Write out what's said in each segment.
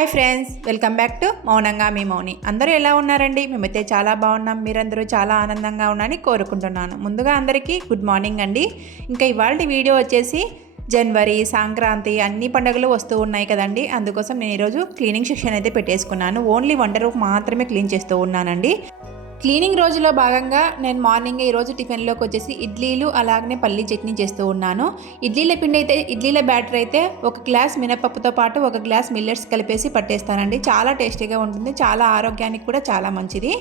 Hi friends welcome back to మౌనంగా మీ మౌని. అందరూ ఎలా ఉన్నారండి? మేమైతే చాలా బాగున్నాం. మీరందరూ చాలా ఆనందంగా ఉన్నారని కోరుకుంటున్నాను. ముందుగా అందరికీ గుడ్ మార్నింగ్ అండి. ఇంకా ఇవాళ వీడియో వచ్చేసి జనవరి సంక్రాంతి అన్ని పండుగలు వస్తూ ఉన్నాయి కదండి. అందుకోసం నేను ఈరోజు క్లీనింగ్ సెక్షన్ అయితే పెట్టేసుకున్నాను. ఓన్లీ వంట రూమ్ మాత్రమే క్లీన్ చేస్తూ ఉన్నానండి. క్లీనింగ్ రోజులో భాగంగా నేను మార్నింగ్ ఈరోజు టిఫిన్లోకి వచ్చేసి ఇడ్లీలు అలాగనే పల్లీ చట్నీ చేస్తూ ఉన్నాను. ఇడ్లీల పిండి అయితే ఇడ్లీల బ్యాటర్ అయితే ఒక గ్లాస్ మినపప్పుతో పాటు ఒక గ్లాస్ మిల్లెట్స్ కలిపేసి పట్టేస్తానండి. చాలా టేస్టీగా ఉంటుంది చాలా ఆరోగ్యానికి కూడా చాలా మంచిది.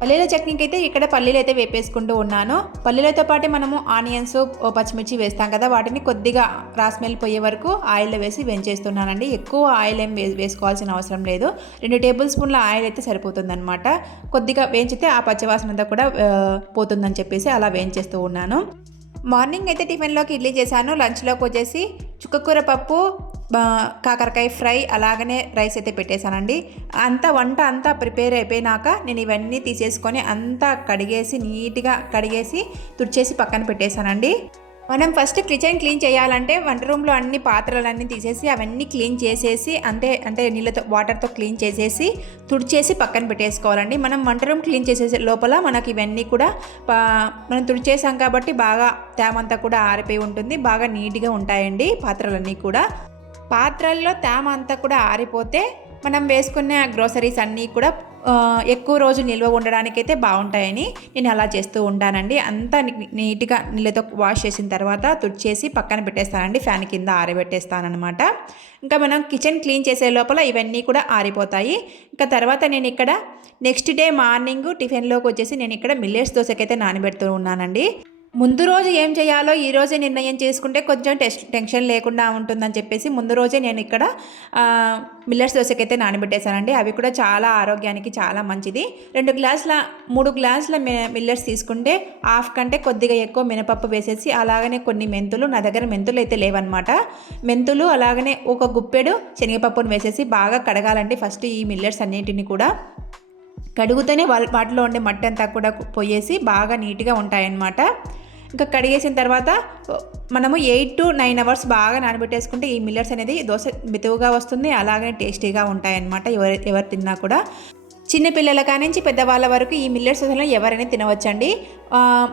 పల్లీల చట్నీకి అయితే ఇక్కడ పల్లీలు అయితే వేపేసుకుంటూ ఉన్నాను. పల్లీలతో పాటు మనము ఆనియన్స్ పచ్చిమిర్చి వేస్తాం కదా వాటిని కొద్దిగా రాస్మెల్ పోయే వరకు ఆయిల్లో వేసి వేయించేస్తున్నానండి ఎక్కువ ఆయిల్ ఏం వే వేసుకోవాల్సిన అవసరం లేదు. రెండు టేబుల్ స్పూన్ల ఆయిల్ అయితే సరిపోతుందన్నమాట. కొద్దిగా వేయించితే ఆ పచ్చివాసన అంతా కూడా పోతుందని చెప్పేసి అలా వేయించేస్తూ ఉన్నాను. మార్నింగ్ అయితే టిఫిన్లోకి ఇడ్లీ చేశాను లంచ్లోకి వచ్చేసి చుక్కకూర పప్పు కాకరకాయ ఫ్రై అలాగనే రైస్ అయితే పెట్టేశానండి. అంతా వంట అంతా ప్రిపేర్ అయిపోయినాక నేను ఇవన్నీ తీసేసుకొని అంతా కడిగేసి నీట్గా కడిగేసి తుడిచేసి పక్కన పెట్టేశానండి. మనం ఫస్ట్ కిచెన్ క్లీన్ చేయాలంటే వంట రూమ్లో అన్ని పాత్రలన్నీ తీసేసి అవన్నీ క్లీన్ చేసేసి అంతే అంటే నీళ్ళతో వాటర్తో క్లీన్ చేసేసి తుడిచేసి పక్కన పెట్టేసుకోవాలండి. మనం వంట రూమ్ క్లీన్ చేసే లోపల మనకి ఇవన్నీ కూడా మనం తుడిచేసాం కాబట్టి బాగా తేమంతా కూడా ఆరిపోయి ఉంటుంది. బాగా నీట్గా ఉంటాయండి పాత్రలన్నీ కూడా. పాత్రల్లో తేమ అంతా కూడా ఆరిపోతే మనం వేసుకునే గ్రోసరీస్ అన్నీ కూడా ఎక్కువ రోజు నిల్వ ఉండడానికైతే బాగుంటాయని నేను అలా చేస్తూ ఉంటానండి. అంతా నీ- నీట్గా నీళ్ళతో వాష్ చేసిన తర్వాత తుడిచేసి పక్కన పెట్టేస్తానండి. ఫ్యాన్ కింద ఆరబెట్టేస్తానమాట ఇంకా మనం కిచెన్ క్లీన్ చేసే లోపల ఇవన్నీ కూడా ఆరిపోతాయి. ఇంకా తర్వాత నేను ఇక్కడ నెక్స్ట్ డే మార్నింగ్ టిఫిన్లోకి వచ్చేసి నేను ఇక్కడ మిల్లెట్స్ దోశకైతే నానబెడుతూ ఉన్నానండి. ముందు రోజు ఏం చేయాలో ఈ రోజే నిర్ణయం చేసుకుంటే కొంచెం టెస్ట్ టెన్షన్ లేకుండా ఉంటుందని చెప్పేసి ముందు రోజే నేను ఇక్కడ మిల్లర్స్ దోశకైతే నానబెట్టేశానండి. అవి కూడా చాలా ఆరోగ్యానికి చాలా మంచిది. రెండు గ్లాసుల మూడు గ్లాసుల మిల్లర్స్ తీసుకుంటే హాఫ్ కంటే కొద్దిగా ఎక్కువ మినపప్పు వేసేసి అలాగనే కొన్ని మెంతులు నా దగ్గర మెంతులు అయితే లేవన్నమాట. మెంతులు అలాగనే ఒక గుప్పెడు శనగపప్పును వేసేసి బాగా కడగాలండి ఫస్ట్ ఈ మిల్లర్స్ అన్నిటిని కూడా. కడుగుతూనే వాటిలో ఉండే మట్టి అంతా కూడా పోయేసి బాగా నీట్గా ఉంటాయన్నమాట. ఇంకా కడిగేసిన తర్వాత మనము ఎయిట్ టు నైన్ అవర్స్ బాగా నానబెట్టేసుకుంటే ఈ మిల్లర్స్ అనేది దోశ మెతువుగా వస్తుంది అలాగే టేస్టీగా ఉంటాయన్నమాట. ఎవరు ఎవరు తిన్నా కూడా. చిన్నపిల్లల కానించి పెద్దవాళ్ళ వరకు ఈ మిల్లెట్స్ దోశలు ఎవరైనా తినవచ్చండి.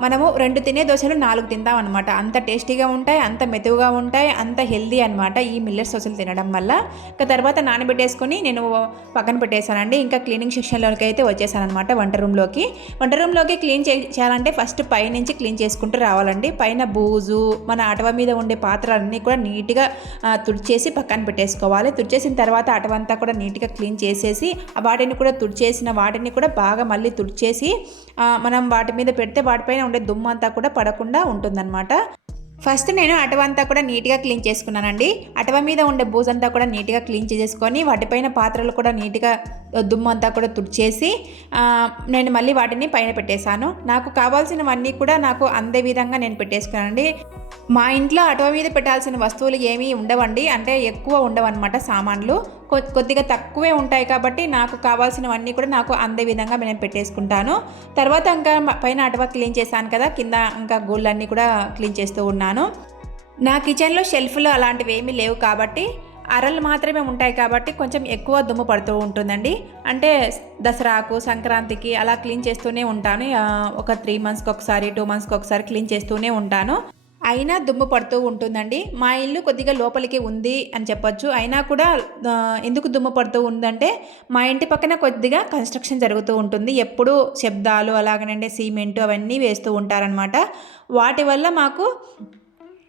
మనము రెండు తినే దోశలు నాలుగు తిందాం అనమాట అంత టేస్టీగా ఉంటాయి అంత మెతువుగా ఉంటాయి అంత హెల్దీ అనమాట ఈ మిల్లెట్స్ దోశలు తినడం వల్ల. ఇంకా తర్వాత నానబెట్టేసుకొని నేను పక్కన పెట్టేశానండి. ఇంకా క్లీనింగ్ సెక్షన్లోకి అయితే వచ్చేసానమాట వంట రూమ్లోకి. వంట రూమ్లోకి క్లీన్ చేయాలంటే ఫస్ట్ పైనుంచి క్లీన్ చేసుకుంటూ రావాలండి. పైన బూజు మన అటవ మీద ఉండే పాత్రలన్నీ కూడా నీట్గా తుడిచేసి పక్కన పెట్టేసుకోవాలి. తుడిచేసిన తర్వాత అటవంతా కూడా నీట్గా క్లీన్ చేసేసి ఆ వాటిని కూడా చేసిన వాటిని కూడా బాగా మళ్ళీ తుడిచేసి మనం వాటి మీద పెడితే వాటిపైన ఉండే దుమ్ము అంతా కూడా పడకుండా ఉంటుందన్నమాట. ఫస్ట్ నేను అటవంతా కూడా నీట్గా క్లీన్ చేసుకున్నానండి. అటవ మీద ఉండే బూజంతా కూడా నీట్గా క్లీన్ చేసేసుకొని వాటిపైన పాత్రలు కూడా నీట్గా దుమ్ము అంతా కూడా తుడిచేసి నేను మళ్ళీ వాటిని పైన పెట్టేశాను. నాకు కావాల్సినవన్నీ కూడా నాకు అందే విధంగా నేను పెట్టేసుకున్నానండి. మా ఇంట్లో అటవ మీద పెట్టాల్సిన వస్తువులు ఏమీ ఉండవండి. అంటే ఎక్కువ ఉండవన్నమాట సామాన్లు. కొద్దిగా తక్కువే ఉంటాయి కాబట్టి నాకు కావాల్సినవన్నీ కూడా నాకు అందే విధంగా నేను పెట్టేసుకుంటాను. తర్వాత ఇంకా పైన అటువ క్లీన్ చేశాను కదా కింద ఇంకా గోళ్ళన్నీ కూడా క్లీన్ చేస్తూ ఉన్నాను. నా కిచెన్లో షెల్ఫ్లు అలాంటివి ఏమీ లేవు కాబట్టి అరలు మాత్రమే ఉంటాయి కాబట్టి కొంచెం ఎక్కువ దుమ్ము పడుతూ ఉంటుందండి. అంటే దసరాకు సంక్రాంతికి అలా క్లీన్ చేస్తూనే ఉంటాను. ఒక త్రీ మంత్స్కి ఒకసారి టూ మంత్స్కి ఒకసారి క్లీన్ చేస్తూనే ఉంటాను. అయినా దుమ్ము పడుతూ ఉంటుందండి. మా ఇల్లు కొద్దిగా లోపలికి ఉంది అని చెప్పొచ్చు. అయినా కూడా ఎందుకు దుమ్ము పడుతూ ఉందంటే మా ఇంటి పక్కన కొద్దిగా కన్స్ట్రక్షన్ జరుగుతూ ఉంటుంది. ఎప్పుడూ శబ్దాలు అలాగనంటే సిమెంట్ అవన్నీ వేస్తూ ఉంటారనమాట వాటి వల్ల మాకు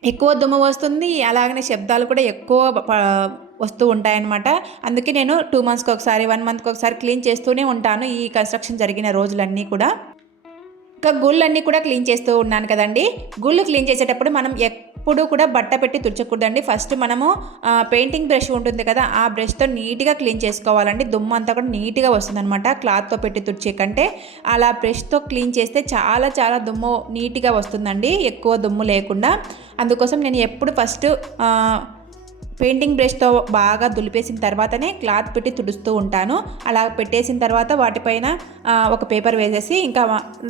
ఎక్కువ దుమ్ము వస్తుంది. అలాగనే శబ్దాలు కూడా ఎక్కువ ప- వస్తూ ఉంటాయన్నమాట. అందుకే నేను టూ మంత్స్కి ఒకసారి వన్ మంత్కి ఒకసారి క్లీన్ చేస్తూనే ఉంటాను ఈ కన్స్ట్రక్షన్ జరిగిన రోజులన్నీ కూడా. ఇంకా గుళ్ళన్నీ కూడా క్లీన్ చేస్తూ ఉన్నాను కదండి. గుళ్ళు క్లీన్ చేసేటప్పుడు మనం ఎప్పుడు కూడా బట్ట పెట్టి తుడచకూడదండి. ఫస్ట్ మనము పెయింటింగ్ బ్రష్ ఉంటుంది కదా ఆ బ్రష్తో నీట్గా క్లీన్ చేసుకోవాలండి. దుమ్ము అంతా కూడా నీట్గా వస్తుందన్నమాట క్లాత్తో పెట్టి తుడిచే కంటే. అలా బ్రష్తో క్లీన్ చేస్తే చాలా చాలా దుమ్ము నీట్గా వస్తుందండి. ఎక్కువ దుమ్ము లేకుండా. అందుకోసం నేను ఎప్పుడు ఫస్ట్ పెయింటింగ్ బ్రష్తో బాగా దులిపేసిన తర్వాతనే క్లాత్ పెట్టి తుడుస్తూ ఉంటాను. అలా పెట్టేసిన తర్వాత వాటిపైన ఒక పేపర్ వేసేసి ఇంకా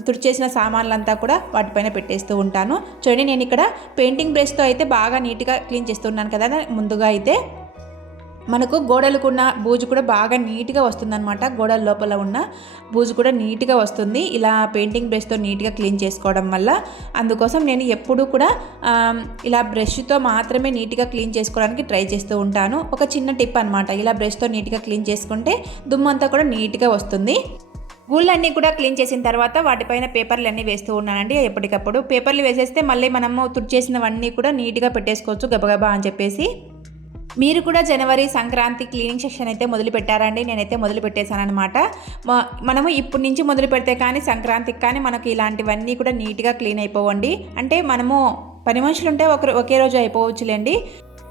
తుడిచేసిన సామాన్లంతా కూడా వాటిపైన పెట్టేస్తూ ఉంటాను. చూడండి నేను ఇక్కడ పెయింటింగ్ బ్రష్తో అయితే బాగా నీట్గా క్లీన్ చేస్తున్నాను కదా ముందుగా అయితే. మనకు గోడలకున్న బూజు కూడా బాగా నీట్గా వస్తుందన్నమాట. గోడల లోపల ఉన్న బూజు కూడా నీట్గా వస్తుంది. ఇలా పెయింటింగ్ బ్రష్తో నీట్గా క్లీన్ చేసుకోవడం వల్ల అందుకోసం నేను ఎప్పుడూ కూడా ఇలా బ్రష్తో మాత్రమే నీట్గా క్లీన్ చేసుకోవడానికి ట్రై చేస్తూ ఉంటాను. ఒక చిన్న టిప్ అనమాట ఇలా బ్రష్తో నీట్గా క్లీన్ చేసుకుంటే దుమ్ము అంతా కూడా నీట్గా వస్తుంది. గూళ్ళన్నీ కూడా క్లీన్ చేసిన తర్వాత వాటిపైన పేపర్లు అన్నీ వేస్తూ ఉన్నానండి. ఎప్పటికప్పుడు పేపర్లు వేసేస్తే మళ్ళీ మనము తుడిచేసినవన్నీ కూడా నీట్గా పెట్టేసుకోవచ్చు గబగబా అని చెప్పేసి. మీరు కూడా జనవరి సంక్రాంతి క్లీనింగ్ సెక్షన్ అయితే మొదలు పెట్టారండి నేనైతే మొదలు పెట్టేశాను అనమాట మనము ఇప్పటి నుంచి మొదలు పెడితే కానీ సంక్రాంతికి కానీ మనకి ఇలాంటివన్నీ కూడా నీట్గా క్లీన్ అయిపోవండి. అంటే మనము పని మనుషులు ఉంటే ఒకరు ఒకే రోజు అయిపోవచ్చులేండి.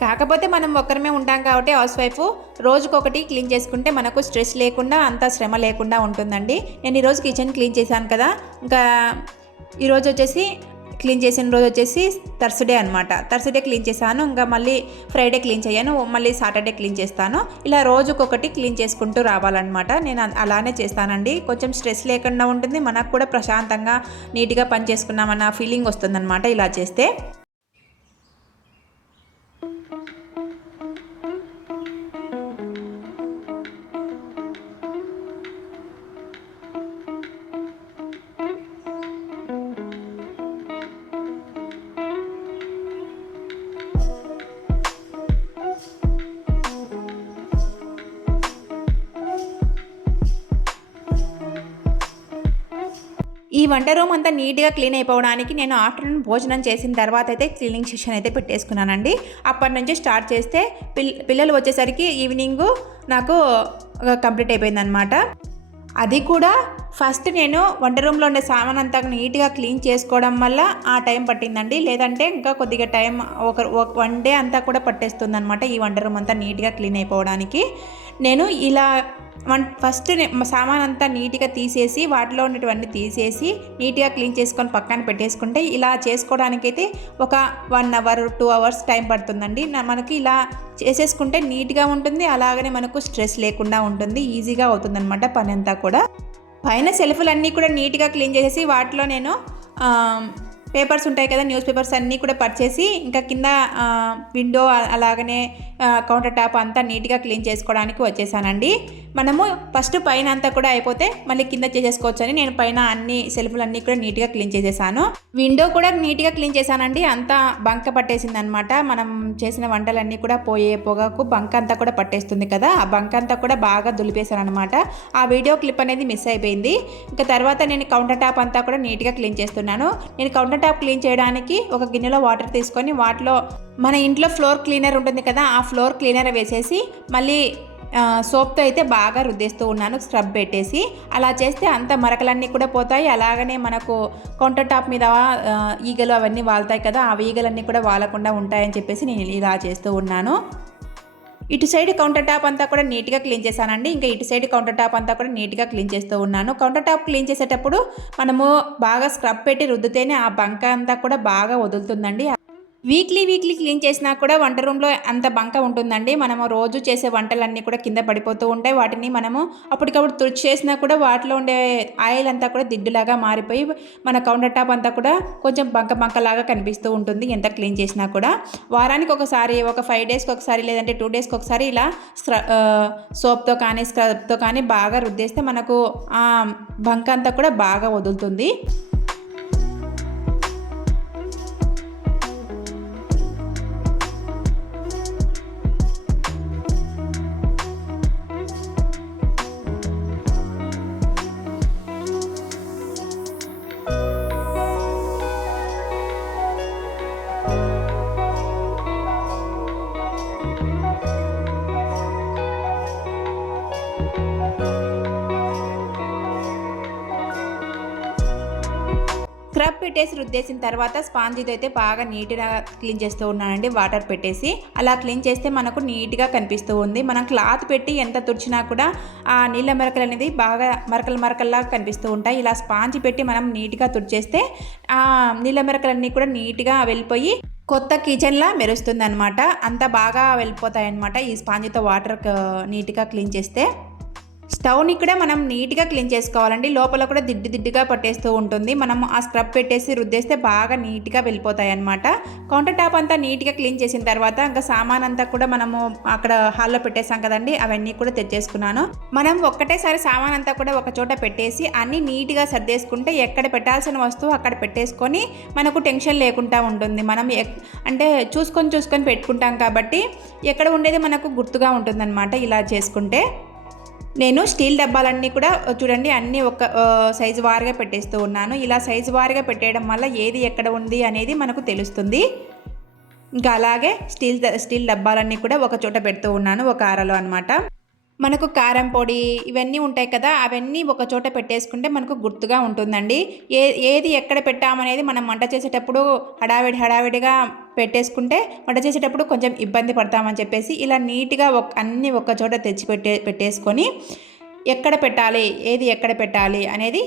కాకపోతే మనం ఒక్కరమే ఉంటాం కాబట్టి హౌస్ వైఫ్ రోజుకొకటి క్లీన్ చేసుకుంటే మనకు స్ట్రెస్ లేకుండా అంత శ్రమ లేకుండా ఉంటుందండి. నేను ఈరోజు కిచెన్ క్లీన్ చేశాను కదా. ఇంకా ఈరోజు వచ్చేసి క్లీన్ చేసిన రోజు వచ్చేసి థర్స్డే అనమాట థర్స్డే క్లీన్ చేశాను. ఇంకా మళ్ళీ ఫ్రైడే క్లీన్ చేయను. మళ్ళీ సాటర్డే క్లీన్ చేస్తాను. ఇలా రోజుకొకటి క్లీన్ చేసుకుంటూ రావాలన్నమాట. నేను అలానే చేస్తానండి. కొంచెం స్ట్రెస్ లేకుండా ఉంటుంది. మనకు కూడా ప్రశాంతంగా నీట్గా పని చేసుకున్నామన్న ఫీలింగ్ వస్తుందన్నమాట ఇలా చేస్తే. ఈ వంట రూమ్ అంతా నీట్గా క్లీన్ అయిపోవడానికి నేను ఆఫ్టర్నూన్ భోజనం చేసిన తర్వాత అయితే క్లీనింగ్ సెషన్ అయితే పెట్టేసుకున్నానండి. అప్పటి నుంచి స్టార్ట్ చేస్తే పిల్ పిల్లలు వచ్చేసరికి ఈవినింగ్ నాకు కంప్లీట్ అయిపోయిందనమాట అది కూడా ఫస్ట్ నేను వంట రూమ్లో ఉండే సామాన్ అంతా నీట్గా క్లీన్ చేసుకోవడం వల్ల ఆ టైం పట్టిందండి. లేదంటే ఇంకా కొద్దిగా టైం ఒక వన్ డే అంతా కూడా పట్టేస్తుంది అనమాట ఈ వంట రూమ్ అంతా నీట్గా క్లీన్ అయిపోవడానికి. నేను ఇలా వన్ ఫస్ట్ సామాన్ అంతా నీట్గా తీసేసి వాటిలో ఉన్నటువంటి తీసేసి నీట్గా క్లీన్ చేసుకొని పక్కన పెట్టేసుకుంటే ఇలా చేసుకోవడానికైతే ఒక one hour two hours time పడుతుందండి. మనకి ఇలా చేసేసుకుంటే నీట్గా ఉంటుంది అలాగనే మనకు స్ట్రెస్ లేకుండా ఉంటుంది ఈజీగా అవుతుందన్నమాట పని అంతా కూడా. పైన సెల్ఫ్లన్నీ కూడా నీట్గా క్లీన్ చేసేసి వాటిలో నేను పేపర్స్ ఉంటాయి కదా న్యూస్ పేపర్స్ అన్నీ కూడా పర్చేసి ఇంకా కింద విండో అలాగనే కౌంటర్ టాప్ అంతా నీట్గా క్లీన్ చేసుకోవడానికి వచ్చేసానండి. మనము ఫస్ట్ పైన అంతా కూడా అయిపోతే మళ్ళీ కింద చేసేసుకోవచ్చు అని నేను పైన అన్ని సెల్ఫ్లు అన్నీ కూడా నీట్గా క్లీన్ చేసేసాను. విండో కూడా నీట్గా క్లీన్ చేశానండి. అంతా బంక పట్టేసింది అనమాట మనం చేసిన వంటలన్నీ కూడా పోయే పొగకు బంక అంతా కూడా పట్టేస్తుంది కదా ఆ బంక అంతా కూడా బాగా దులిపేశాను అనమాట ఆ వీడియో క్లిప్ అనేది మిస్ అయిపోయింది. ఇంకా తర్వాత నేను కౌంటర్ టాప్ అంతా కూడా నీట్గా క్లీన్ చేస్తున్నాను. నేను కౌంటర్ టాప్ క్లీన్ చేయడానికి ఒక గిన్నెలో వాటర్ తీసుకొని వాటిలో మన ఇంట్లో ఫ్లోర్ క్లీనర్ ఉంటుంది కదా ఆ ఫ్లోర్ క్లీనర్ వేసేసి మళ్ళీ సోప్తో అయితే బాగా రుద్దేస్తూ ఉన్నాను స్క్రబ్ పెట్టేసి. అలా చేస్తే అంత మరకలన్నీ కూడా పోతాయి. అలాగనే మనకు కౌంటర్ టాప్ మీద ఈగలు అవన్నీ వాళ్తాయి కదా ఆ ఈగలన్నీ కూడా వాలకుండా ఉంటాయని చెప్పేసి నేను ఇలా చేస్తూ ఉన్నాను. ఇటు సైడ్ కౌంటర్ టాప్ అంతా కూడా నీట్గా క్లీన్ చేశానండి. ఇంకా ఇటు సైడ్ కౌంటర్ టాప్ అంతా కూడా నీట్గా క్లీన్ చేస్తూ ఉన్నాను. కౌంటర్ టాప్ క్లీన్ చేసేటప్పుడు మనము బాగా స్క్రబ్ పెట్టి రుద్దితేనే ఆ బంక అంతా కూడా బాగా వదులుతుందండి. వీక్లీ వీక్లీ క్లీన్ చేసినా కూడా వంట రూమ్లో అంత బంక ఉంటుందండి. మనము రోజు చేసే వంటలన్నీ కూడా కింద పడిపోతూ ఉంటాయి. వాటిని మనము అప్పటికప్పుడు తుడిచి చేసినా కూడా వాటిలో ఉండే ఆయిల్ అంతా కూడా దిడ్డులాగా మారిపోయి మన కౌంటర్ టాప్ అంతా కూడా కొంచెం బంక బంకలాగా కనిపిస్తూ ఉంటుంది. ఎంత క్లీన్ చేసినా కూడా. వారానికి ఒకసారి ఒక ఫైవ్ డేస్కి ఒకసారి లేదంటే టూ డేస్కి ఒకసారి ఇలా సోప్తో కానీ స్క్రబ్తో కానీ బాగా రుద్దేస్తే మనకు ఆ బంక అంతా కూడా బాగా వదులుతుంది. పెట్టేసి రుద్దేసిన తర్వాత స్పాంజితో అయితే బాగా నీట్గా క్లీన్ చేస్తూ ఉన్నానండి వాటర్ పెట్టేసి. అలా క్లీన్ చేస్తే మనకు నీట్గా కనిపిస్తూ ఉంది. మనం క్లాత్ పెట్టి ఎంత తుడిచినా కూడా ఆ నీళ్ళ మరకలు అనేది బాగా మరకలు మరకల్లా కనిపిస్తూ ఉంటాయి. ఇలా స్పాంజ్ పెట్టి మనం నీట్గా తుడిచేస్తే ఆ నీళ్ళ మరకలన్నీ కూడా నీట్గా వెళ్ళిపోయి కొత్త కిచెన్లా మెరుస్తుంది అనమాట అంత బాగా వెళ్ళిపోతాయి అనమాట ఈ స్పాంజ్తో వాటర్ నీట్గా క్లీన్ చేస్తే. స్టవ్ని కూడా మనం నీట్గా క్లీన్ చేసుకోవాలండి. లోపల కూడా దిడ్డు దిడ్డుగా పట్టేస్తూ ఉంటుంది. మనం ఆ స్క్రబ్ పెట్టేసి రుద్దేస్తే బాగా నీట్గా వెళ్ళిపోతాయి అనమాట కౌంటర్ టాప్ అంతా నీట్గా క్లీన్ చేసిన తర్వాత ఇంకా సామాన్ అంతా కూడా మనము అక్కడ హాల్లో పెట్టేసాం కదండి. అవన్నీ కూడా తెచ్చేసుకున్నాను. మనం ఒక్కటేసారి సామాన్ అంతా కూడా ఒక చోట పెట్టేసి అన్నీ నీట్గా సర్దేసుకుంటే ఎక్కడ పెట్టాల్సిన వస్తువు అక్కడ పెట్టేసుకొని మనకు టెన్షన్ లేకుండా ఉంటుంది. మనం ఎక్- అంటే చూసుకొని చూసుకొని పెట్టుకుంటాం కాబట్టి ఎక్కడ ఉండేది మనకు గుర్తుగా ఉంటుందన్నమాట ఇలా చేసుకుంటే. నేను స్టీల్ డబ్బాలన్నీ కూడా చూడండి అన్నీ ఒక సైజు వారుగా పెట్టేస్తూ ఉన్నాను. ఇలా సైజు వారుగా పెట్టేయడం వల్ల ఏది ఎక్కడ ఉంది అనేది మనకు తెలుస్తుంది. ఇంకా అలాగే స్టీల్ స్టీల్ డబ్బాలన్నీ కూడా ఒక చోట పెడుతూ ఉన్నాను ఒక ఆరలో అనమాట మనకు కారం పొడి ఇవన్నీ ఉంటాయి కదా అవన్నీ ఒక చోట పెట్టేసుకుంటే మనకు గుర్తుగా ఉంటుందండి. ఏ ఏది ఎక్కడ పెట్టామనేది మనం వంట చేసేటప్పుడు హడావిడి హడావిడిగా పెట్టేసుకుంటే వంట చేసేటప్పుడు కొంచెం ఇబ్బంది పడతామని చెప్పేసి ఇలా నీట్గా ఒక అన్నీ ఒక చోట తెచ్చి పెట్టే పెట్టేసుకొని ఎక్కడ పెట్టాలి ఏది ఎక్కడ పెట్టాలి అనేది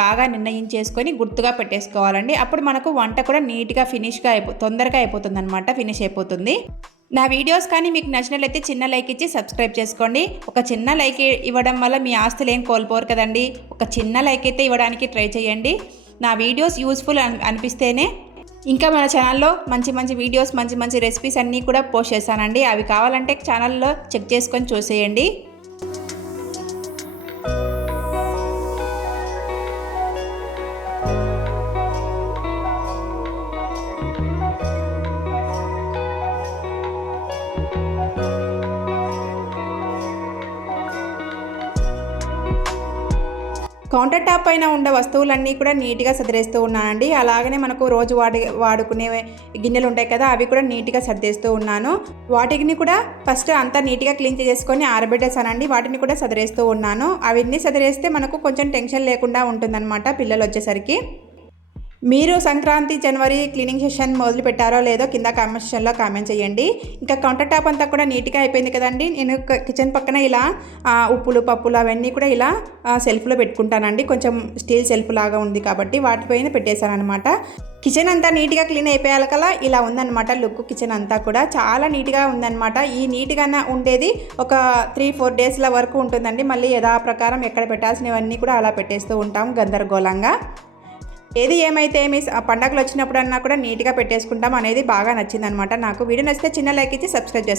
బాగా నిర్ణయించేసుకొని గుర్తుగా పెట్టేసుకోవాలండి. అప్పుడు మనకు వంట కూడా నీట్గా ఫినిష్గా అయిపో తొందరగా అయిపోతుంది అనమాట ఫినిష్ అయిపోతుంది. నా వీడియోస్ కానీ మీకు నచ్చినట్లయితే చిన్న లైక్ ఇచ్చి సబ్స్క్రైబ్ చేసుకోండి. ఒక చిన్న లైక్ ఇవ్వడం వల్ల మీ ఆస్తులు ఏం కోల్పోరు కదండి. ఒక చిన్న లైక్ అయితే ఇవ్వడానికి ట్రై చేయండి. నా వీడియోస్ యూస్ఫుల్ అని అనిపిస్తేనే ఇంకా మన ఛానల్లో మంచి మంచి వీడియోస్ మంచి మంచి రెసిపీస్ అన్నీ కూడా పోస్ట్ చేశానండి. అవి కావాలంటే ఛానల్లో చెక్ చేసుకొని చూసేయండి. కౌంటర్ టాప్ పైన ఉండే వస్తువులన్నీ కూడా నీట్గా సదిరేస్తూ ఉన్నానండి. అలాగనే మనకు రోజు వాడి వాడుకునే గిన్నెలు ఉంటాయి కదా అవి కూడా నీట్గా సర్దేస్తూ ఉన్నాను. వాటిని కూడా ఫస్ట్ అంతా నీట్గా క్లీన్ చేసుకొని ఆరబెట్టేసానండి వాటిని కూడా సదిరేస్తూ ఉన్నాను. అవన్నీ సదిరేస్తే మనకు కొంచెం టెన్షన్ లేకుండా ఉంటుందన్నమాట పిల్లలు వచ్చేసరికి. మీరు సంక్రాంతి జనవరి క్లీనింగ్ సెషన్ మొదలు పెట్టారో లేదో కింద కామెంట్ కామెంట్ చేయండి. ఇంకా కౌంటర్ టాప్ అంతా కూడా నీట్గా అయిపోయింది కదండి. నేను కిచెన్ పక్కన ఇలా ఉప్పులు పప్పులు అవన్నీ కూడా ఇలా సెల్ఫ్లో పెట్టుకుంటానండి. కొంచెం స్టీల్ సెల్ఫ్ లాగా ఉంది కాబట్టి వాటిపైన పెట్టేశాను అనమాట కిచెన్ అంతా నీట్గా క్లీన్ అయిపోయాలి కదా ఇలా ఉందన్నమాట లుక్ కిచెన్ అంతా కూడా. చాలా నీట్గా ఉందన్నమాట. ఈ నీట్గా ఉండేది ఒక త్రీ ఫోర్ డేస్ల వరకు ఉంటుందండి. మళ్ళీ యథాప్రకారం ఎక్కడ పెట్టాల్సినవన్నీ కూడా అలా పెట్టేస్తూ ఉంటాం గందరగోళంగా. ఏది ఏమైతే మీ ఆ పండగలు వచ్చినప్పుడన్నా కూడా నీట్గా పెట్టేసుకుంటాం అనేది బాగా నచ్చిందనమాట నాకు వీడియో నచ్చితే చిన్న లైక్ ఇచ్చి సబ్స్క్రైబ్ చేస్తాను